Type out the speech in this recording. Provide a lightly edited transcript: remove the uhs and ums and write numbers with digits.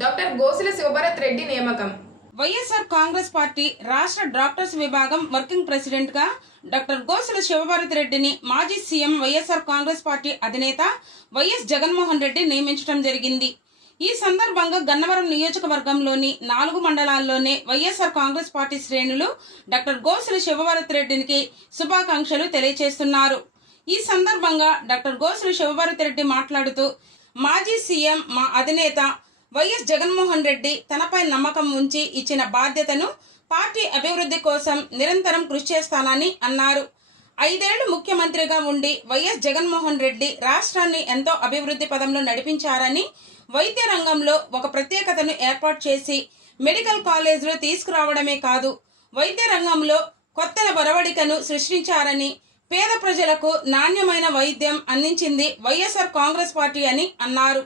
Doctor Gosula Sivabharat Reddy నియామకం. YSR Congress party రాష్ట్ర doctors విభాగం వర్కింగ్ ప్రెసిడెంట్ గా డాక్టర్ గోసుల శివభరత్ రెడ్డిని మాజీ సీఎం వైఎస్ఆర్ కాంగ్రెస్ పార్టీ అధినేత వైఎస్ జగన్మోహన్ రెడ్డి నియమించడం జరిగింది. ఈ సందర్భంగా గన్నవరం నియోజకవర్గంలోని 4 మండలాల్లోనే వైఎస్ఆర్ కాంగ్రెస్ పార్టీ శ్రేణులు డాక్టర్ గోసుల శివభరత్ రెడ్డికి శుభాకాంక్షలు తెలియజేస్తున్నారు. ఈ సందర్భంగా డాక్టర్ గోసుల శివభరత్ రెడ్డి మాట్లాడుతూ, మాజీ సీఎం మా అధినేత వైఎస్ జగన్మోహన్ రెడ్డి తనపై నమ్మకం ఉంచి ఇచ్చిన బాధ్యతను పార్టీ అభివృద్ధి కోసం నిరంతరం కృషి చేస్తానని అన్నారు. 5 ఏళ్లు ముఖ్యమంత్రిగా ఉండి వైఎస్ జగన్మోహన్ రెడ్డి రాష్ట్రాన్ని ఎంతో అభివృద్ధి పదంలో నడిపించారని, వైద్య రంగంలో ఒక ప్రత్యేకతను ఏర్పాటు చేసి మెడికల్ కాలేజీలు తీసుకురావడమే కాదు, వైద్య రంగంలో కొత్త ఒరవడికను సృష్టించారని, పేద ప్రజలకు నాణ్యమైన వైద్యం అందించింది వైఎస్ఆర్ కాంగ్రెస్ పార్టీ అని అన్నారు.